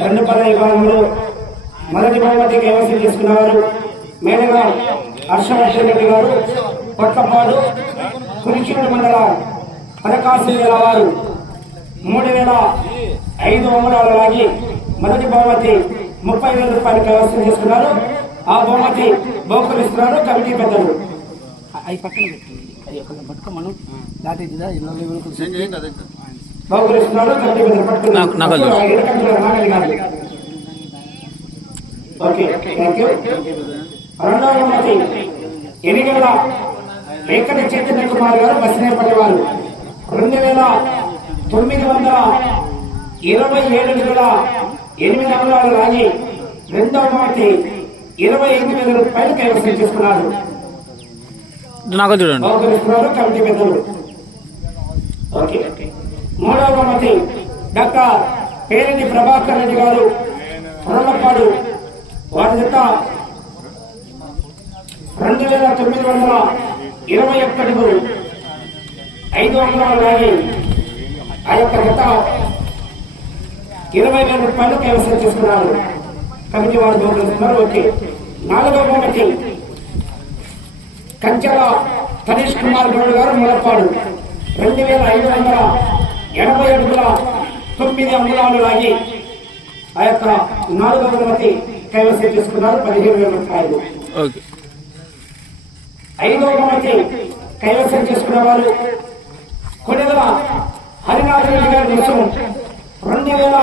రెండు పద విభాగంలో మొదటి బహుమతి కైవసం చేసుకున్నవారు మేడగా హర్షవర్ధన్ రెడ్డి గారు కొత్తపాడు కురిచేడు మండల పరకాశం జిల్లా వారు మూడు వేల ఐదు వందల లాగి మొదటి బహుమతి ముప్పై వేల రూపాయలు కైవసం చేసుకున్నారు. ఆ బహుమతి బహుకరిస్తున్నారు కమిటీ పెద్దలు. అవి పక్కన పెట్టండి అది ఒక పట్టుకోమను దాటేదిదా ఇరవై వరకు బహుకరిస్తున్నారు కమిటీ పెద్దలు పట్టుకున్నారు. నాకు- నాకు అది. ఎడకంచుల నాగలి గారు. ఓకే థ్యాంక్ యూ రెండవ బహుమతి ఎనిగల వెంకట చైతన్య కుమార్ గారు బసినేపల్లి వారు రెండు వేల తొమ్మిది వందల ఇరవై ఏడు వేల ఎనిమిది అంగుళాలు లాగి రెండవ బహుమతి ఇరవై ఐదు వేల రూపాయలు కైవసం చేసుకున్నారు నాకు చూడండి కమిటీ పెద్దలు ఓకే మూడవ బహుమతి డాక్టర్ పేరెడ్డి ప్రభాకర్ రెడ్డి గారు పొరలపాడు వారి యొక్క రెండు వేల తొమ్మిది వందల ఇరవై ఒక్కటికు ఐదు వందల లాగి ఆ యొక్క గత ఇరవై వేల రూపాయలు కైవసం చేసుకున్నారు. కమిటీ వారు గౌరవిస్తున్నారు ఓకే. నాలుగవ బహుమతి కంచెల తనీష్ కుమార్ గౌడ్ గారు ములప్పాడు రెండు వేల ఐదు వందల ఎనభై అడుగుల తొమ్మిది అంగుళాలు లాగి ఆ యొక్క నాలుగవ బహుమతి కైవసం చేసుకున్నారు పదిహేను వేల రూపాయలు. ఐదవ బహుమతి కైవసం చేసుకున్న వారు కొనిదల హరినాథ రెడ్డి గారి కోసం రెండు వేల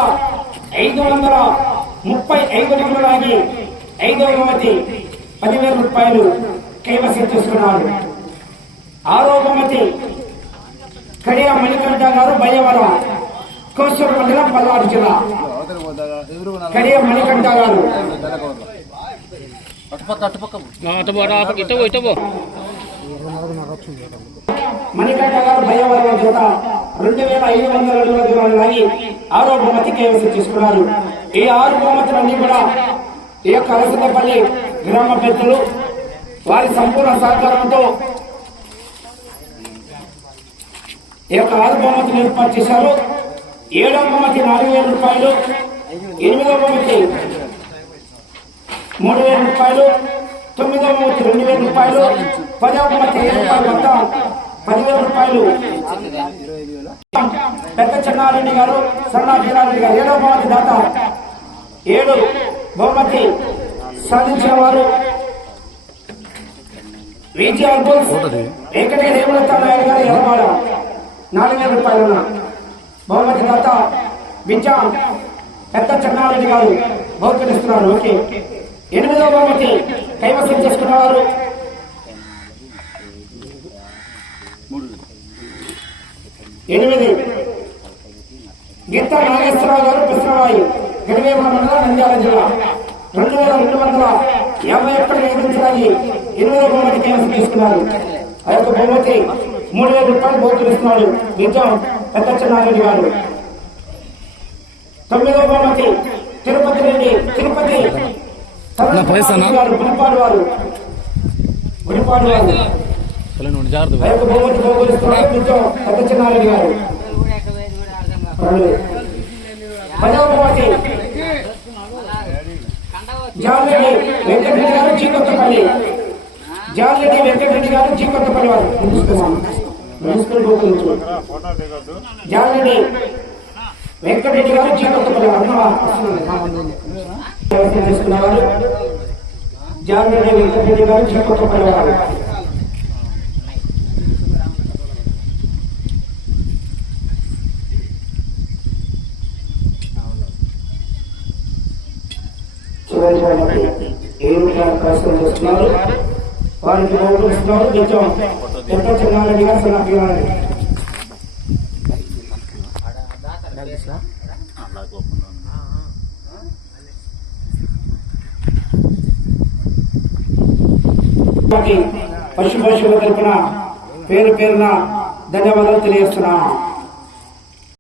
ఐదు వందల ముప్పై ఐదు అడుగులు లాగి ఐదవ బహుమతి పదివేల రూపాయలు కైవసం చేసుకున్నారు. ఆరో బహుమతి కడియా మణికంఠ గారు భయవరం కోసూరు మండలం పల్నాడు జిల్లా. కడియా మణికంఠ గారు. మణికంఠ గారు భయవరం చేత రెండు వేల ఐదు వందల అడుగుల దూరాన్ని లాగి ఆరో బహుమతి కేవలం తీసుకున్నారు. ఈ ఆరు బహుమతులన్నీ కూడా ఈ యొక్క అలసందపల్లి గ్రామ పెద్దలు వారి సంపూర్ణ సహకారంతో ఈ యొక్క ఆరు బహుమతులు ఏర్పాటు చేశారు ఏడవ బహుమతి నాలుగు వేల రూపాయలు ఎనిమిదవ బహుమతి మూడు వేల రూపాయలు తొమ్మిదవ బహుమతి రెండు వేల రూపాయలు పదవ బహుమతి వెయ్యి రూపాయలు మొత్తం పదివేల రూపాయలు. పెద్ద చెన్నారెడ్డి గారు సన్నా వీరారెడ్డి గారు ఏడవ బహుమతి దాత ఏడు బహుమతి సాధించిన వారు విజయ వెంకటగిరి హేమలత నాయుడు గారు ఎర్రమాడ నాలుగు వేల రూపాయలు బహుమతి దాత విద్యా పెద్ద చెన్నారెడ్డి గారు బహుకరిస్తున్నారు. ఓకే. ఎనిమిదవ బహుమతి కైవసం చేసుకున్నవారు. ఎనిమిది. గీత నాగేశ్వరరావు గారు కృష్ణవాయి గడివేమ మండల నంద్యాల జిల్లా. రెండు వేల రెండు వందల యాభై ఒక్కటి నిర్మించడానికి ఎనిమిదవ బహుమతి కైవసం తీసుకున్నారు ఆ యొక్క బహుమతి మూడు వేల రూపాయలు బహుకరిస్తున్నాడు నిజం. పెద్ద చెన్నారెడ్డి గారు. తొమ్మిదవ బహుమతి. తిరుపతి రెడ్డి. తిరుపతి? గారు గుడిపాడు వారు. గుడిపాడు వారు. బహుమతి బహుకరిస్తున్నారు నిజం. పెద్ద చెన్నారెడ్డి గారు పదవ బహుమతి జాలరెడ్డి వెంకటరెడ్డి గారు చీకొత్తపల్లి జాలరెడ్డి వెంకటరెడ్డి గారు చీకొత్తపల్లి వారు మున్సిపల్ బహుకరించు జాలరెడ్డి వెంకటరెడ్డి గారు చీకొత్తపల్లి వారు అమ్మా, వ్యవస్థ చేసుకున్నవారు వెంకటరెడ్డి గారు చీకొత్తపల్లి వారు చివరి ఏడు చేస్తున్నారు వారికి బహుకరిస్తున్నారు కొంచెం పెద్ద చిన్నారెడ్డి గారు చిన్న పిల్లారెడ్డి పశు పశువుల తరపున పేరు పేరున ధన్యవాదాలు తెలియజేస్తున్నాను